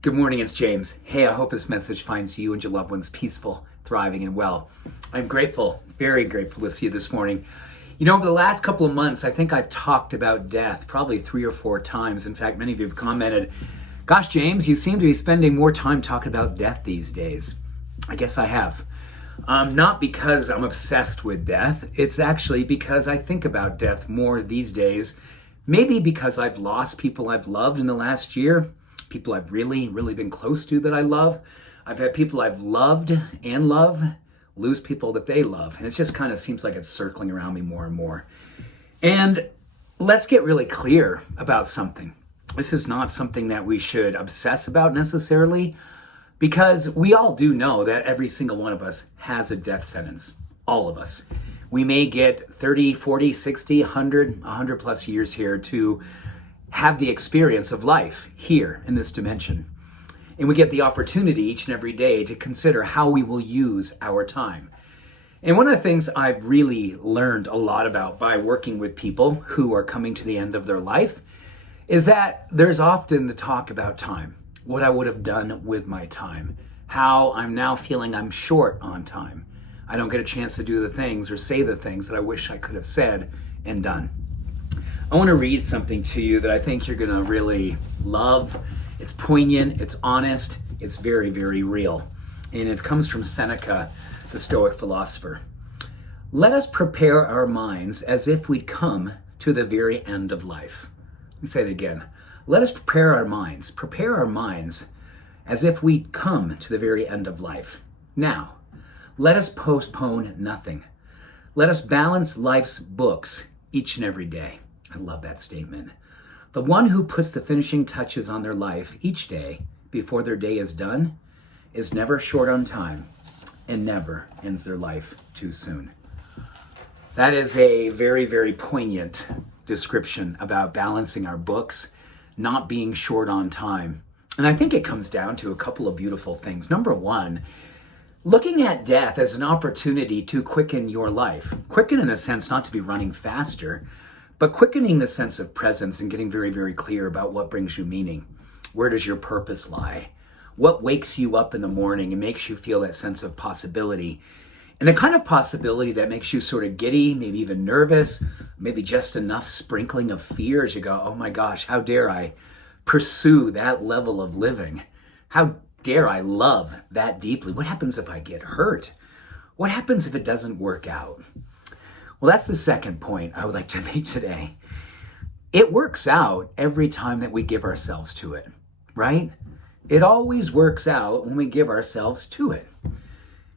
Good morning, it's James. Hey, I hope this message finds you and your loved ones peaceful, thriving, and well. I'm grateful, very grateful to see you this morning. You know, over the last couple of months, I think I've talked about death probably 3 or 4 times. In fact, many of you have commented, gosh, James, you seem to be spending more time talking about death these days. I guess I have. Not because I'm obsessed with death. It's actually because I think about death more these days. Maybe because I've lost people I've loved in the last year. People I've really been close to that I love. I've had people I've loved and love lose people that they love. And it just kind of seems like it's circling around me more and more. And let's get really clear about something. This is not something that we should obsess about necessarily, because we all do know that every single one of us has a death sentence. All of us. We may get 30, 40, 60, 100 plus years here to have the experience of life here in this dimension. And we get the opportunity each and every day to consider how we will use our time. And one of the things I've really learned a lot about by working with people who are coming to the end of their life is that there's often the talk about time, what I would have done with my time, how I'm now feeling I'm short on time. I don't get a chance to do the things or say the things that I wish I could have said and done. I want to read something to you that I think you're going to really love. It's poignant, it's honest, it's very real. And it comes from Seneca, the Stoic philosopher. Let us prepare our minds as if we'd come to the very end of life. Let me say it again. Let us prepare our minds as if we'd come to the very end of life. Now, let us postpone nothing. Let us balance life's books each and every day. I love that statement. The one who puts the finishing touches on their life each day before their day is done is never short on time and never ends their life too soon. That is a very poignant description about balancing our books, not being short on time. And I think it comes down to a couple of beautiful things. Number one, looking at death as an opportunity to quicken your life. Quicken in the sense not to be running faster, but quickening the sense of presence and getting very clear about what brings you meaning. Where does your purpose lie? What wakes you up in the morning and makes you feel that sense of possibility? And the kind of possibility that makes you sort of giddy, maybe even nervous, maybe just enough sprinkling of fear as you go, oh my gosh, how dare I pursue that level of living? How dare I love that deeply? What happens if I get hurt? What happens if it doesn't work out? Well, that's the second point I would like to make today. It works out every time that we give ourselves to it, right? It always works out when we give ourselves to it.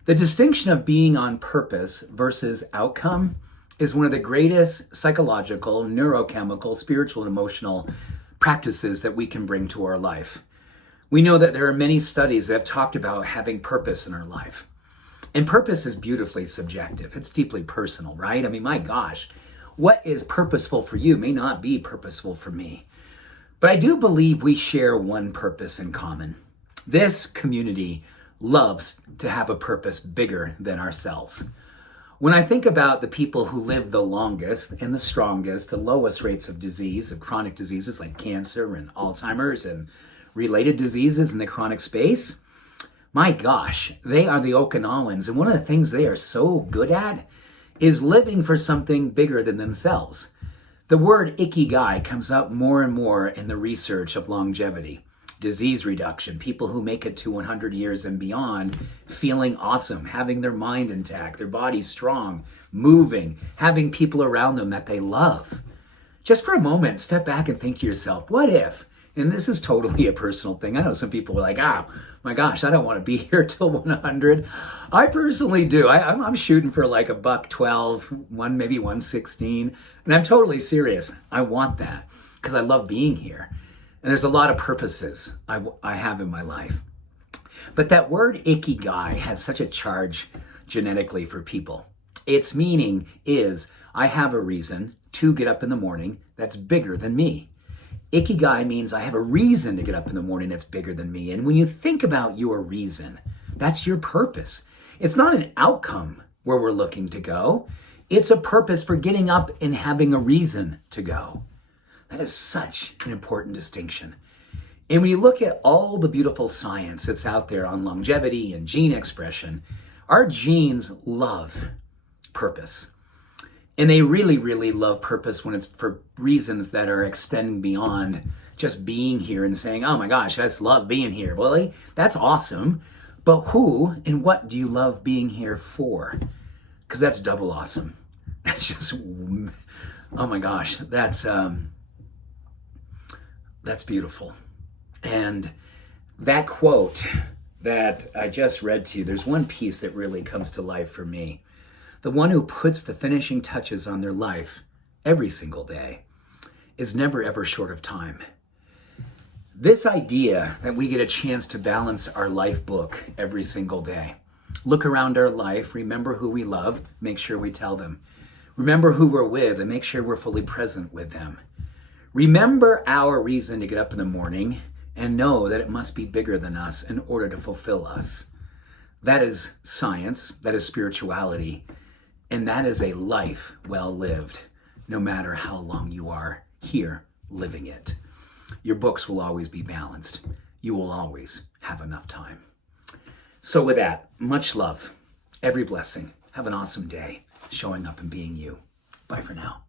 The distinction of being on purpose versus outcome is one of the greatest psychological, neurochemical, spiritual, and emotional practices that we can bring to our life. We know that there are many studies that have talked about having purpose in our life. And purpose is beautifully subjective. It's deeply personal, right? I mean, my gosh, what is purposeful for you may not be purposeful for me. But I do believe we share one purpose in common. This community loves to have a purpose bigger than ourselves. When I think about the people who live the longest and the strongest, the lowest rates of disease, of chronic diseases like cancer and Alzheimer's and related diseases in the chronic space, my gosh, they are the Okinawans. And one of the things they are so good at is living for something bigger than themselves. The word ikigai comes up more and more in the research of longevity, disease reduction, people who make it to 100 years and beyond, feeling awesome, having their mind intact, their body strong, moving, having people around them that they love. Just for a moment, step back and think to yourself, what if? And this is totally a personal thing. I know some people are like, oh my gosh, I don't want to be here till 100. I personally do. I'm shooting for like $112, maybe 116. And I'm totally serious. I want that because I love being here. And there's a lot of purposes I have in my life. But that word ikigai has such a charge genetically for people. Its meaning is I have a reason to get up in the morning that's bigger than me. Ikigai means I have a reason to get up in the morning that's bigger than me. And when you think about your reason, that's your purpose. It's not an outcome where we're looking to go. It's a purpose for getting up and having a reason to go. That is such an important distinction. And when you look at all the beautiful science that's out there on longevity and gene expression, our genes love purpose. And they really, really love purpose when it's for reasons that are extending beyond just being here and saying, oh my gosh, I just love being here. Well, that's awesome. But who and what do you love being here for? Because that's double awesome. That's just, oh my gosh, that's beautiful. And that quote that I just read to you, there's one piece that really comes to life for me. The one who puts the finishing touches on their life every single day is never ever short of time. This idea that we get a chance to balance our life book every single day. Look around our life, remember who we love, make sure we tell them. Remember who we're with and make sure we're fully present with them. Remember our reason to get up in the morning and know that it must be bigger than us in order to fulfill us. That is science, that is spirituality, and that is a life well lived, no matter how long you are here living it. Your books will always be balanced. You will always have enough time. So with that, much love, every blessing. Have an awesome day, showing up and being you. Bye for now.